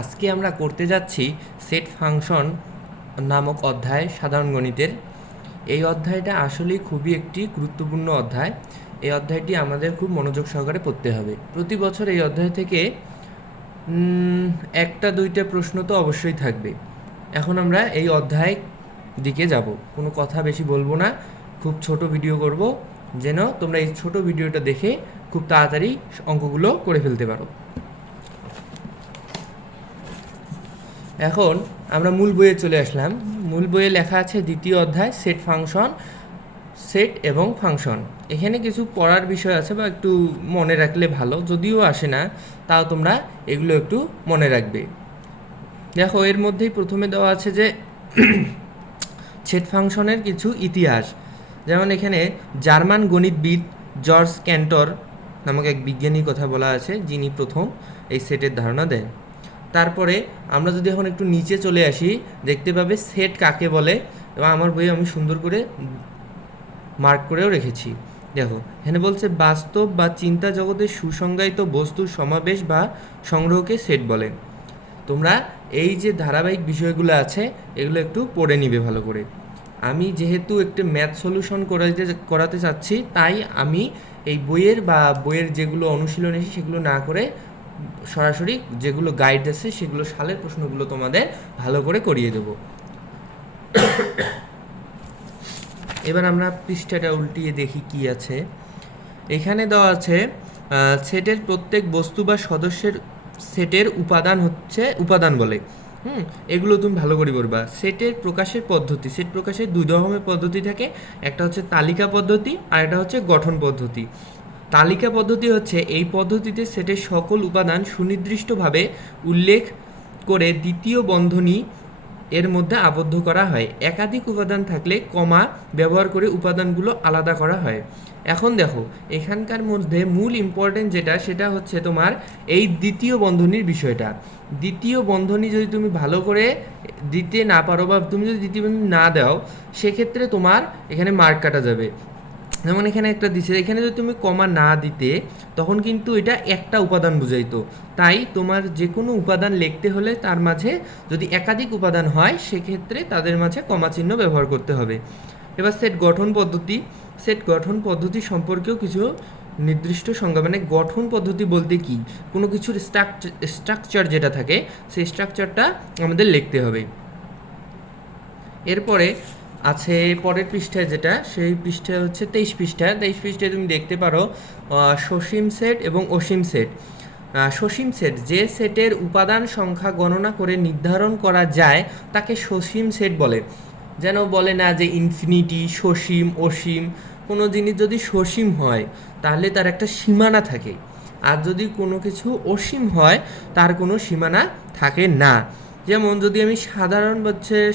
আজকে আমরা করতে যাচ্ছি সেট ফাংশন নামক অধ্যায় সাধারণ গণিতের। এই অধ্যায়টা আসলেই খুবই একটি গুরুত্বপূর্ণ অধ্যায়। এই অধ্যায়টি আমাদের খুব মনোযোগ সহকারে পড়তে হবে। প্রতি বছর এই অধ্যায় থেকে একটা দুইটা প্রশ্ন তো অবশ্যই থাকবে। এখন আমরা এই অধ্যায় দিকে যাব, কোনো কথা বেশি বলবো না, খুব ছোট ভিডিও করব, যেন তোমরা এই ছোট ভিডিওটা দেখে খুব তাড়াতাড়ি অঙ্কগুলো করে ফেলতে পারো। এখন আমরা মূল বইয়ে চলে আসলাম। মূল বইয়ে লেখা আছে দ্বিতীয় অধ্যায় সেট ফাংশন, সেট এবং ফাংশন। এখানে কিছু পড়ার বিষয় আছে বা একটু মনে রাখলে ভালো, যদিও আসে না তাও তোমরা এগুলো একটু মনে রাখবে। দেখো, এর মধ্যেই প্রথমে দেওয়া আছে যে সেট ফাংশনের কিছু ইতিহাস। যেমন এখানে জার্মান গণিতবিদ জর্জ ক্যান্টর নামক এক বিজ্ঞানীর কথা বলা আছে, যিনি প্রথম এই সেটের ধারণা দেন। তারপরে আমরা যদি এখন একটু নিচে চলে আসি, দেখতে পাবে সেট কাকে বলে, এবং আমার বইয়ে আমি সুন্দর করে মার্ক করেও রেখেছি। দেখো, এখানে বলছে বাস্তব বা চিন্তা জগতের সুসংজ্ঞায়িত বস্তুর সমাবেশ বা সংগ্রহকে সেট বলে। তোমরা এই যে ধারাবাহিক বিষয়গুলো আছে এগুলো একটু পড়ে নিবে ভালো করে। আমি যেহেতু একটু ম্যাথ সলিউশন করাতে চাচ্ছি, তাই আমি এই বইয়ের যেগুলো অনুশীলন এসে সেগুলো না করে সরাসরি যেগুলো গাইড আছে সেগুলো সালের প্রশ্নগুলো তোমাদের ভালো করে করিয়ে দেব। এবার আমরা পৃষ্ঠাটা উল্টিয়ে দেখি কি আছে। এখানে দেওয়া আছে সেটের প্রত্যেক বস্তু বা সদস্যের সেটের উপাদান বলে। এগুলো তুমি ভালো করে বলবা। সেটের প্রকাশের পদ্ধতি, সেট প্রকাশের দুই রকমের পদ্ধতি থাকে, একটা হচ্ছে তালিকা পদ্ধতি আর একটা হচ্ছে গঠন পদ্ধতি। তালিকা পদ্ধতি হচ্ছে এই পদ্ধতিতে সেটের সকল উপাদান সুনির্দিষ্টভাবে উল্লেখ করে দ্বিতীয় বন্ধনী এর মধ্যে আবদ্ধ করা হয়। একাধিক উপাদান থাকলে কমা ব্যবহার করে উপাদানগুলো আলাদা করা হয়। এখন দেখো, এখানকার মধ্যে মূল ইম্পর্টেন্ট যেটা, সেটা হচ্ছে তোমার এই দ্বিতীয় বন্ধনীর বিষয়টা। দ্বিতীয় বন্ধনী যদি তুমি ভালো করে দিতে না পারো বা তুমি যদি দ্বিতীয় বন্ধনী না দাও, সেক্ষেত্রে তোমার এখানে মার্ক কাটা যাবে। যেমন এখানে একটা দিছে, এখানে যদি তুমি কমা না দিতে তখন কিন্তু এটা একটা উপাদান বুঝাইতো। তাই তোমার যে কোনো উপাদান লিখতে হলে তার মাঝে যদি একাধিক উপাদান হয় সেক্ষেত্রে তাদের মাঝে কমা চিহ্ন ব্যবহার করতে হবে। এবার সেট গঠন পদ্ধতি। সেট গঠন পদ্ধতি সম্পর্কেও কিছু নির্দিষ্ট সংজ্ঞা, মানে গঠন পদ্ধতি বলতে কি, কোনো কিছুর স্ট্রাকচার যেটা থাকে সেই স্ট্রাকচারটা আমাদের লিখতে হবে। এরপরে আছে পরের পৃষ্ঠায় যেটা, সেই পৃষ্ঠায় হচ্ছে 23 পৃষ্ঠা। 23 পৃষ্ঠায় তুমি দেখতে পারো সসীম সেট এবং অসীম সেট। সসীম সেট, যে সেটের উপাদান সংখ্যা গণনা করে নির্ধারণ করা যায় তাকে সসীম সেট বলে। যেন বলে না যে ইনফিনিটি, সসীম, অসীম। কোনো জিনিস যদি সসীম হয় তাহলে তার একটা সীমানা থাকে, আর যদি কোনো কিছু অসীম হয় তার কোনো সীমানা থাকে না। যেমন যদি আমি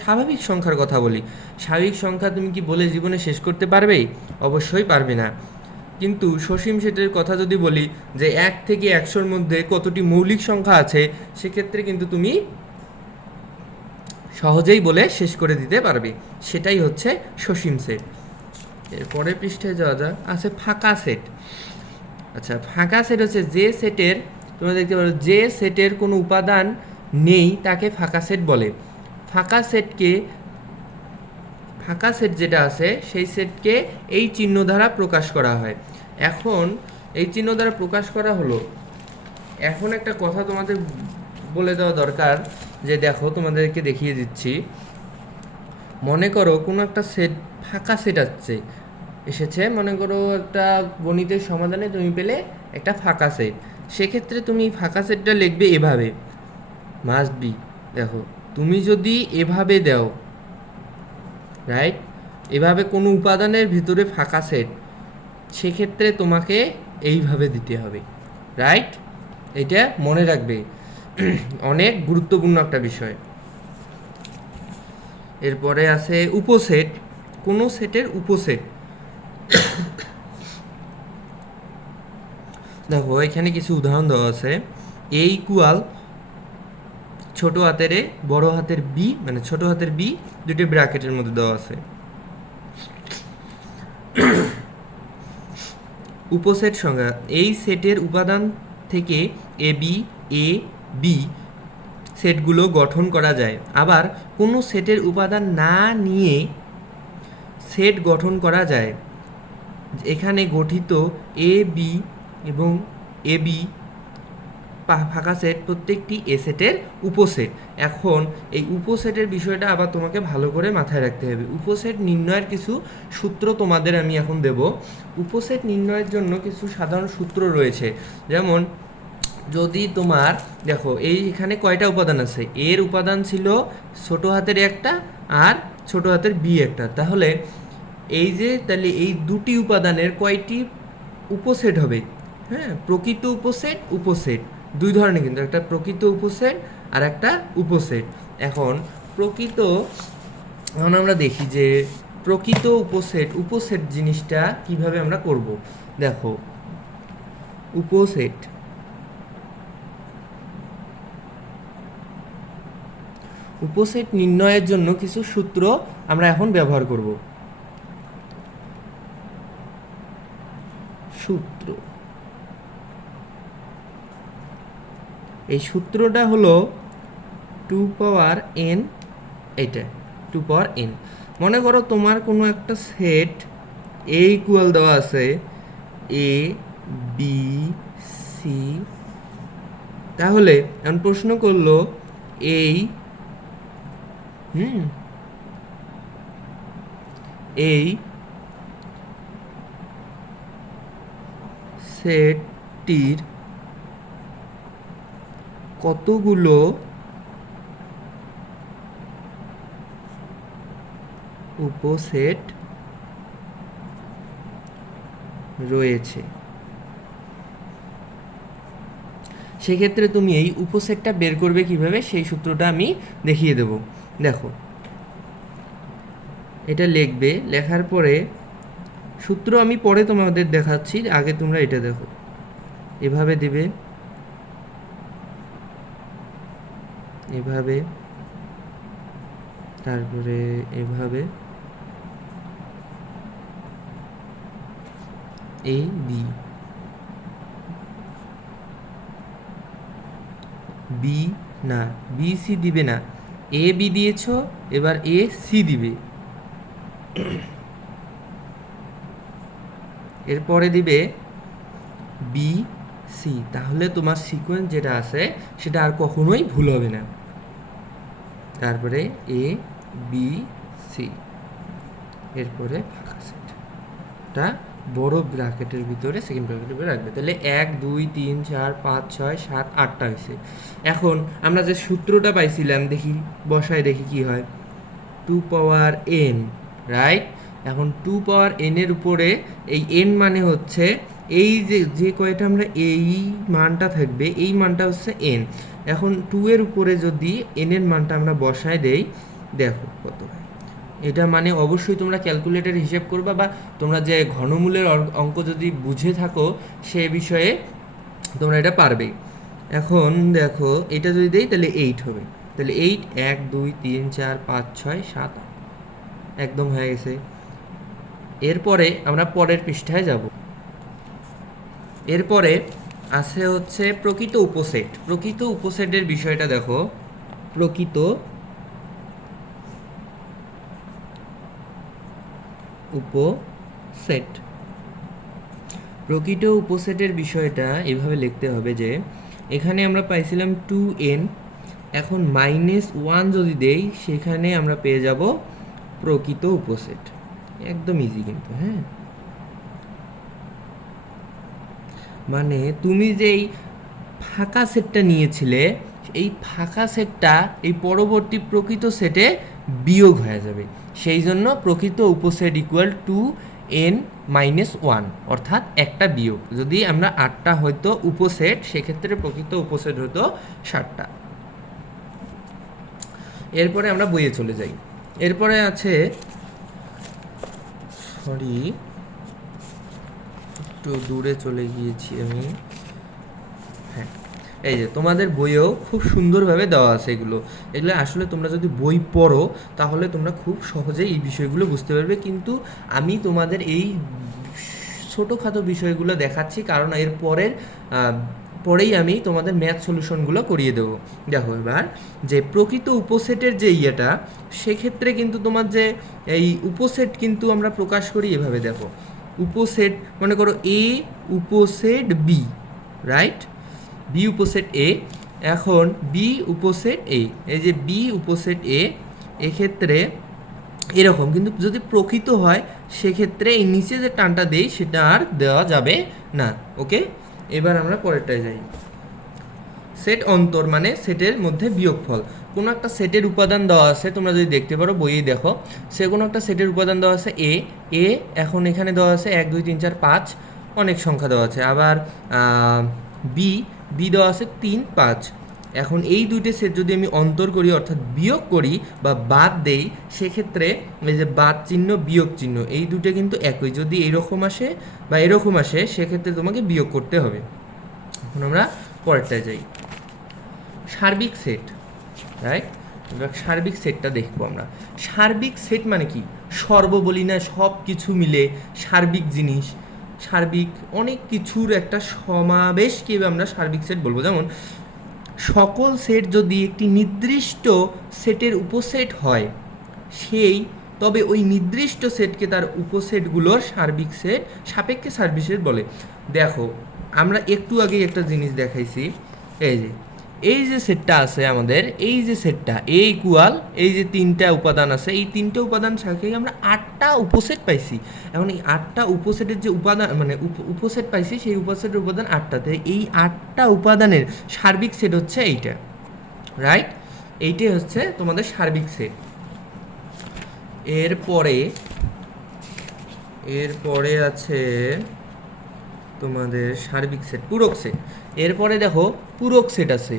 স্বাভাবিক সংখ্যার কথা বলি, স্বাভাবিক সংখ্যা তুমি কি বলে জীবনে শেষ করতে পারবে? অবশ্যই পারবে না। কিন্তু সসীম সেটের কথা যদি বলি যে 1 থেকে 100-র মধ্যে কতটি মৌলিক সংখ্যা আছে, সেক্ষেত্রে কিন্তু তুমি সহজেই বলে শেষ করে দিতে পারবে। সেটাই হচ্ছে সসীম সেট। এরপরে পৃষ্ঠায় যাওয়া যাক, আছে ফাঁকা সেট। আচ্ছা, ফাঁকা সেট হচ্ছে যে সেটের, তোমরা দেখতে পারো, যে সেটের কোনো উপাদান নেই তাকে ফাঁকা সেট বলে। ফাঁকা সেট যেটা আছে সেই সেটকে এই চিহ্ন দ্বারা প্রকাশ করা হয়। এখন এই চিহ্ন দ্বারা প্রকাশ করা হলো, এখন একটা কথা তোমাদের বলে দেওয়া দরকার, যে দেখো তোমাদেরকে দেখিয়ে দিচ্ছি। মনে করো কোনো একটা সেট, ফাঁকা সেট এসেছে, মনে করো একটা গণিতের সমাধানে তুমি পেলে একটা ফাঁকা সেট। সেক্ষেত্রে তুমি ফাঁকা সেটটা লিখবে এভাবে, মাস্ট বি। দেখো, তুমি যদি এভাবে দাও, রাইট, এভাবে কোনো উপাদানের ভিতরে ফাঁকা সেট, সেক্ষেত্রে তোমাকে এইভাবে দিতে হবে, রাইট। এটা মনে রাখবে, অনেক গুরুত্বপূর্ণ একটা বিষয়। এরপরে আছে উপসেট। কোনো সেটের উপসেট। দেখো, এখানে কিছু উদাহরণ দেওয়া আছে। এ ইকুয়াল ছোট হাতের এ, বড় হাতের বি, মানে ছোট হাতের বি দুটি ব্র্যাকেটের মধ্যে দেওয়া আছে। উপসেট সংজ্ঞা, এই সেটের উপাদান থেকে এ বি সেটগুলো গঠন করা যায়। আবার কোনো সেটের উপাদান না নিয়ে সেট গঠন করা যায়। এখানে গঠিত এ বি এবং এ বি ফাঁকা সেট প্রত্যেকটি এ সেটের উপসেট। এখন এই উপসেটের বিষয়টা আবার তোমাকে ভালো করে মাথায় রাখতে হবে। উপসেট নির্ণয়ের কিছু সূত্র তোমাদের আমি এখন দেব। উপসেট নির্ণয়ের জন্য কিছু সাধারণ সূত্র রয়েছে। যেমন যদি তোমার দেখো এখানে কয়টা উপাদান আছে, এর উপাদান ছিল ছোট হাতের একটা আর ছোট হাতের বি একটা, তাহলে তাহলে এই দুটি উপাদানের কয়টি উপসেট হবে? হ্যাঁ, প্রকৃত উপসেট দুই ধরনের, কিন্তু একটা প্রকৃত উপসেট আর একটা উপসেট। এখন আমরা দেখি যে প্রকৃত উপসেট জিনিসটা কিভাবে আমরা করব। দেখো, উপসেট নির্ণয়ের জন্য কিছু সূত্র আমরা এখন ব্যবহার করব। সূত্র, এই সূত্রটা হলো 2 পাওয়ার n। এইটা 2 পাওয়ার n। মনে করো তোমার কোনো একটা সেট এ ইকুয়াল দেওয়া আছে এ বি সি, তাহলে এখন প্রশ্ন করলো এই সেটটির কতগুলো উপসেট রয়েছে। সেক্ষেত্রে তুমি এই উপসেটটা বের করবে কিভাবে, সেই সূত্রটা আমি দেখিয়ে দেব। দেখো, এটা লিখবে, লেখার পরে সূত্র আমি পরে তোমাদের দেখাচ্ছি, আগে তোমরা এটা দেখো। এভাবে দিবে, এভাবে, তারপরে এভাবে, এ বি বি না, বি সি দিবে না, এ বি দিয়েছ, এবার এ সি দিবে, এরপরে দিবে বি সি। তাহলে তোমার সিকোয়েন্স যেটা আছে সেটা আর কখনোই ভুল হবে না। তারপরে এ বি সি, এরপরে ফাঁকা সেটটা বড় ব্র্যাকেটের ভিতরে সেকেন্ড ব্র্যাকেটের ভিতরে রাখবে। তাহলে 1 2 3 4 5 6 7 8টা হয়েছে। এখন আমরা যে সূত্রটা পাইছিলাম দেখি, বসায় দেখি কি হয়। 2 পাওয়ার n, রাইট? এখন 2 পাওয়ার n এর উপরে এই n মানে হচ্ছে এই যে কয়টা আমরা এই মানটা থাকবে, এই মানটা হচ্ছে n। এখন 2 এর উপরে যদি n এর মানটা আমরা বসায় দেই, দেখো কত হয়। এটা মানে অবশ্যই তোমরা ক্যালকুলেটর হিসেব করবা, বা তোমরা যে ঘনমূলের অঙ্ক যদি বুঝে থাকো সে বিষয়ে তোমরা এটা পারবে। এখন দেখো, এটা যদি দেই তাহলে 8 হবে। তাহলে 8 1 2 3 4 5 6 7 একদম হয়ে গেছে। এরপরে আমরা পরের পৃষ্ঠায় যাব। এরপরে আছে হচ্ছে প্রকৃত উপসেট। প্রকৃত উপসেটের বিষয়টা দেখো। প্রকৃত উপসেট, প্রকৃত উপসেটের বিষয়টা এভাবে লিখতে হবে যে এখানে আমরা পাইছিলাম 2n, এখন -1 যদি দেই সেখানে আমরা পেয়ে যাব প্রকৃত উপসেট। একদম ইজি কিন্তু, হ্যাঁ। মানে তুমি যেই ফাঁকা সেটটা নিয়েছিলে, এই ফাঁকা সেটটা এই পরবর্তী প্রকৃত সেটে বিয়োগ হয়ে যাবে। সেই জন্য প্রকৃত উপসেট ইকুয়াল টু n-1, অর্থাৎ একটা বিয়োগ। যদি আমরা 8টা হয়তো উপসেট, সেক্ষেত্রে প্রকৃত উপসেট হতো 7টা। এরপরে আমরা বইয়ে চলে যাই। এরপরে আছে, সরি একটু দূরে চলে গিয়েছি আমি। হ্যাঁ, এই যে তোমাদের বইয়েও খুব সুন্দরভাবে দেওয়া আছে এগুলো আসলে তোমরা যদি বই পড়ো তাহলে তোমরা খুব সহজেই এই বিষয়গুলো বুঝতে পারবে। কিন্তু আমি তোমাদের এই ছোটোখাটো বিষয়গুলো দেখাচ্ছি কারণ এর পরের পরেই আমি তোমাদের ম্যাথ সলিউশনগুলো করিয়ে দেবো। দেখো এবার যে প্রকৃত উপসেটের যে ইয়েটা, সেক্ষেত্রে কিন্তু তোমার যে এই উপসেট কিন্তু আমরা প্রকাশ করি এভাবে। দেখো উপসেট, মনে করো এ উপসেট বি, রাইট? বি উপসেট এ, এখন বি উপসেট এ, এই যে বি উপসেট এ, এক্ষেত্রে এরকম। কিন্তু যদি প্রকৃত হয় সেক্ষেত্রে এই নিচে যে টানটা দেই সেটা আর দেওয়া যাবে না। ওকে, এবার আমরা পরেরটায় যাই। সেট অন্তর মানে সেটের মধ্যে বিয়োগফল। কোনো একটা সেটের উপাদান দেওয়া আছে, তোমরা যদি দেখতে পারো বইয়ে দেখো, সে কোনো একটা সেটের উপাদান দেওয়া আছে এ, এখন এখানে দেওয়া আছে 1 2 3 4 5, অনেক সংখ্যা দেওয়া আছে। আবার বি দেওয়া আছে 3 5। এখন এই দুইটি সেট যদি আমি অন্তর করি অর্থাৎ বিয়োগ করি বা বাদ দেই, সেক্ষেত্রে এই যে বাদ চিহ্ন বিয়োগ চিহ্ন এই দুটো কিন্তু একই। যদি এরকম আসে বা এরকম আসে সেক্ষেত্রে তোমাকে বিয়োগ করতে হবে। এখন আমরা পরেরটায় যাই, সার্বিক সেট, রাইট? এবার সার্বিক সেটটা দেখবো আমরা। সার্বিক সেট মানে কি? সর্ব বলি না, সব কিছু মিলে সার্বিক জিনিস, সার্বিক অনেক কিছুর একটা সমাবেশকে আমরা সার্বিক সেট বলবো। যেমন সকল সেট যদি একটি নির্দিষ্ট সেটের উপসেট হয়, সেই তবে ওই নির্দিষ্ট সেটকে তার উপসেটগুলোর সার্বিক সেট, সাপেক্ষে সার্বিক সেট বলে। দেখো আমরা একটু আগেই একটা জিনিস দেখাইছি, এই যে সেটটা আছে আমাদের, এই যে সেটটা এ ইকুয়াল, এই যে 3টা উপাদান আছে, এই 3টে উপাদান সাথে আমরা 8টা উপসেট পাইছি। এখন এই 8টা উপসেটের যে উপাদান মানে উপসেট পাইছি, সেই উপসেটের উপাদান 8টাতে, এই 8টা উপাদানের সার্বিক সেট হচ্ছে এইটা, রাইট? এইটাই হচ্ছে তোমাদের সার্বিক সেট। এরপরে আছে তোমাদের সার্বিক সেট, পূরক সেট। এরপরে দেখো পূরক সেট আছে,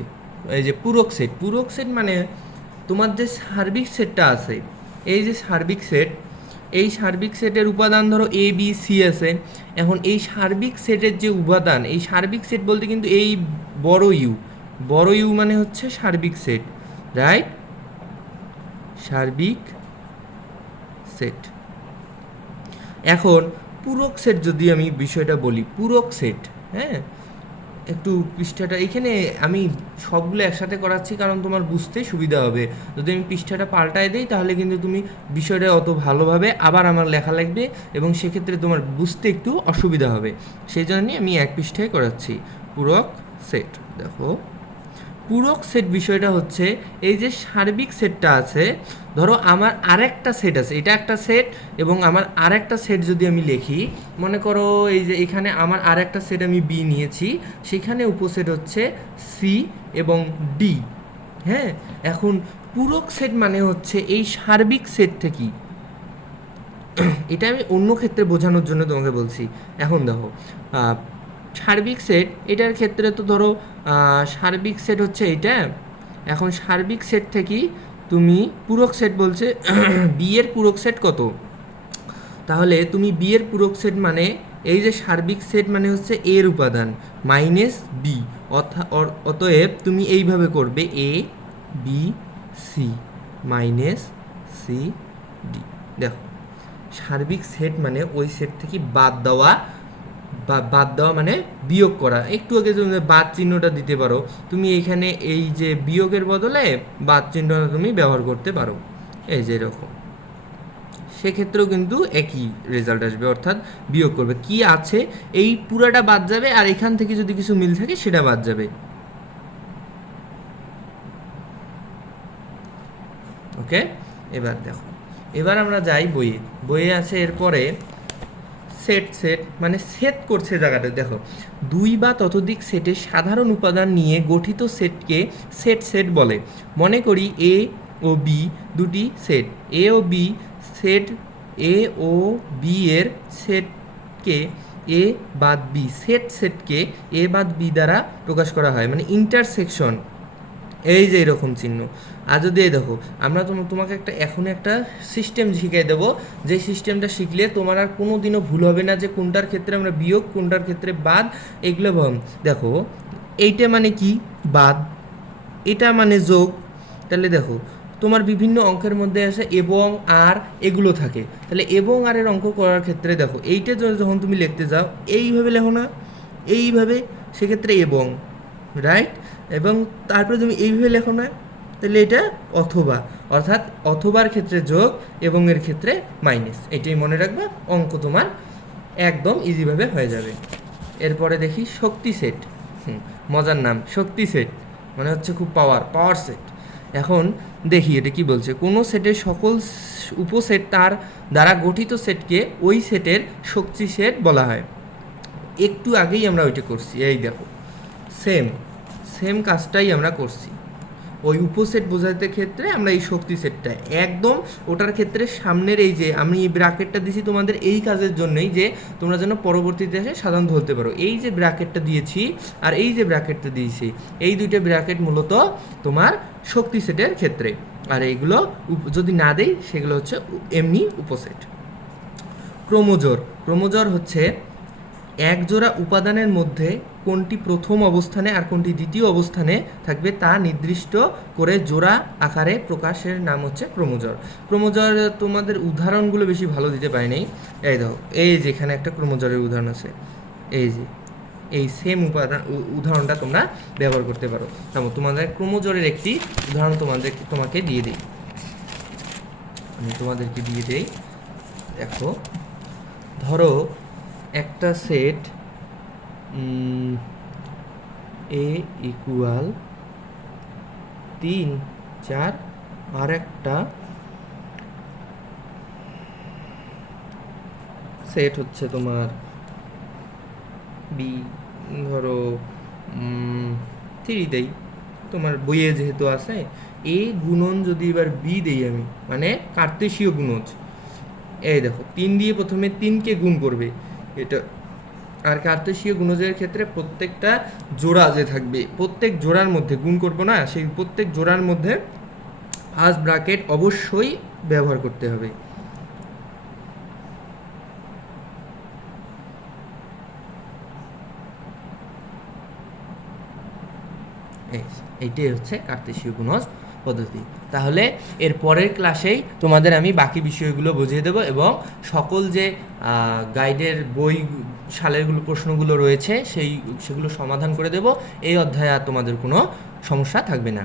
এই যে পূরক সেট মানে তোমার যে সার্বিক সেটটা আছে, এই যে সার্বিক সেট, এই সার্বিক সেটের উপাদান ধরো এ বি সি আছে। এখন এই সার্বিক সেটের যে উপাদান, এই সার্বিক সেট বলতে কিন্তু এই বড় ইউ মানে হচ্ছে সার্বিক সেট, রাইট? সার্বিক সেট। এখন পূরক সেট যদি আমি বিষয়টা বলি, পূরক সেট, হ্যাঁ, একটু পৃষ্ঠাটা এখানে আমি সবগুলো একসাথে করাচ্ছি কারণ তোমার বুঝতে সুবিধা হবে। যদি আমি পৃষ্ঠাটা পাল্টায় দিই তাহলে কিন্তু তুমি বিষয়টা অত ভালোভাবে আবার আমার লেখা লাগবে এবং সেক্ষেত্রে তোমার বুঝতে একটু অসুবিধা হবে। সেই জন্যই আমি এক পৃষ্ঠায় করাচ্ছি। পূরক সেট, দেখো পূরক সেট বিষয়টা হচ্ছে এই যে সার্বিক সেটটা আছে, ধরো আমার আরেকটা সেট আছে, এটা একটা সেট এবং আমার আরেকটা সেট যদি আমি লিখি, মনে করো এই যে এখানে আমার আরেকটা সেট আমি বি নিয়েছি, সেখানে উপসেট হচ্ছে সি এবং ডি, হ্যাঁ। এখন পূরক সেট মানে হচ্ছে এই সার্বিক সেট থেকে, এটা আমি অন্য ক্ষেত্রে বোঝানোর জন্য তোমাকে বলছি। এখন দেখো সার্বিক সেট, এটার ক্ষেত্রে তো ধরো সার্বিক সেট হচ্ছে এইটা। এখন সার্বিক সেট থেকে তুমি পূরক সেট বলছে বি এর পূরক সেট কত, তাহলে তুমি বি এর পূরক সেট মানে এই যে সার্বিক সেট মানে হচ্ছে এর উপাদান মাইনাস বি, অতএব তুমি এইভাবে করবে A B C minus C D. দেখো সার্বিক সেট মানে ওই সেট থেকে বাদ দেওয়া মানে বিয়োগ করা। একটু আগে তুমি বাদ চিহ্নটা দিতে পারো, তুমি এখানে এই যে বিয়োগের বদলে বাদ চিহ্নটা তুমি ব্যবহার করতে পারো, এই যে এরকম। সেক্ষেত্রেও কিন্তু একই রেজাল্ট আসবে, অর্থাৎ বিয়োগ করবে কি আছে এই পুরাটা বাদ যাবে আর এখান থেকে যদি কিছু মিল থাকে সেটা বাদ যাবে। ওকে, এবার দেখো, এবার আমরা যাই বইয়ে আছে এরপরে সেট মানে সেট করছে জায়গাটা। দেখো 2 বা ততোধিক সেটের সাধারণ উপাদান নিয়ে গঠিত সেটকে সেট বলে। মনে করি এ ও বি দুটি সেট, এ ও বি এর সেটকে এ বাদ বি সেটকে এ বাদ বি দ্বারা প্রকাশ করা হয়, মানে ইন্টারসেকশন, এই যে এরকম চিহ্ন। আর যদি এই দেখো আমরা তোমাকে এখন একটা সিস্টেম শিখিয়ে দেবো, যে সিস্টেমটা শিখলে তোমার আর কোনো দিনও ভুল হবে না যে কোনটার ক্ষেত্রে আমরা বিয়োগ, কোনটার ক্ষেত্রে বাদ, এগুলো দেখো এইটা মানে কি বাদ, এটা মানে যোগ। তাহলে দেখো তোমার বিভিন্ন অঙ্কের মধ্যে আছে এবং আর এগুলো থাকে, তাহলে এবং আর এর অঙ্ক করার ক্ষেত্রে দেখো এইটা যখন তুমি লিখতে যাও এইভাবে লেখো না, এইভাবে, সেক্ষেত্রে এবং রাইট। এবং তারপরে তুমি এইভাবে লেখো না, তাহলে এটা অথবা, অর্থাৎ অথবার ক্ষেত্রে যোগ এবং এর ক্ষেত্রে মাইনাস, এটাই মনে রাখবে, অঙ্ক তোমার একদম ইজিভাবে হয়ে যাবে। এরপরে দেখি শক্তি সেট। মজার নাম, শক্তি সেট মানে হচ্ছে খুব পাওয়ার সেট। এখন দেখি এটা কি বলছে, কোনো সেটের সকল উপসেট তার দ্বারা গঠিত সেটকে ওই সেটের শক্তি সেট বলা হয়। একটু আগেই আমরা ওইটা করছি, এই দেখো সেম কাজটাই আমরা করছি। ওই উপসেট বোঝাতে ক্ষেত্রে আমরা এই শক্তি সেটটা একদম ওটার ক্ষেত্রে সামনের এই যে আমি এই ব্র্যাকেটটা দিয়েছি তোমাদের এই কাজের জন্যই, যে তোমরা যেন পরবর্তীতে এসে সাধারণ ধরতে পারো। এই যে ব্র্যাকেটটা দিয়েছি আর এই যে ব্র্যাকেটটা দিয়েছি, এই দুইটা ব্র্যাকেট মূলত তোমার শক্তি সেটের ক্ষেত্রে, আর এইগুলো যদি না দেই সেগুলো হচ্ছে এমনি উপসেট। ক্রোমোজোর হচ্ছে এক জোড়া উপাদানের মধ্যে কোনটি প্রথম অবস্থানে আর কোনটি দ্বিতীয় অবস্থানে থাকবে তা নির্দিষ্ট করে জোড়া আকারে প্রকাশের নাম হচ্ছে ক্রোমোজোর তোমাদের উদাহরণগুলো বেশি ভালো দিতে পারি নাই। এই দেখো, এই যে এখানে একটা ক্রোমোজোরের উদাহরণ আছে, এই যে এই সেম উদাহরণটা তোমরা ব্যবহার করতে পারো। তোমাদের ক্রোমোজোরের একটি উদাহরণ তোমাকে দিয়ে দিই, আমি তোমাদেরকে দিয়ে দেই। দেখো, ধরো একটা সেট এ ইকুয়াল 3 4, আর একটা সেট হচ্ছে তোমার বি, ধরো 3 দেই, তোমার বইয়ে যেহেতু আছে। এ গুণন যদি এবার বি দেই আমি, মানে কার্তেশীয় গুণজ, এই দেখো 3 দিয়ে প্রথমে 3কে গুণ করবে এটা, আর কার্তেশীয় গুণজের ক্ষেত্রে প্রত্যেকটা জোড়া যে থাকবে প্রত্যেক জোড়ার মধ্যে গুণ করবো না, সেই প্রত্যেক জোড়ার মধ্যে ফার্স্ট ব্র্যাকেট অবশ্যই ব্যবহার করতে হবে। এইটাই হচ্ছে কার্তেশীয় গুণজ পদ্ধতি। তাহলে এর পরের ক্লাসেই তোমাদের আমি বাকি বিষয়গুলো বুঝিয়ে দেবো, এবং সকল যে গাইডের বই সালেরগুলো প্রশ্নগুলো রয়েছে সেগুলো সমাধান করে দেব। এই অধ্যায়ে আর তোমাদের কোনো সমস্যা থাকবে না।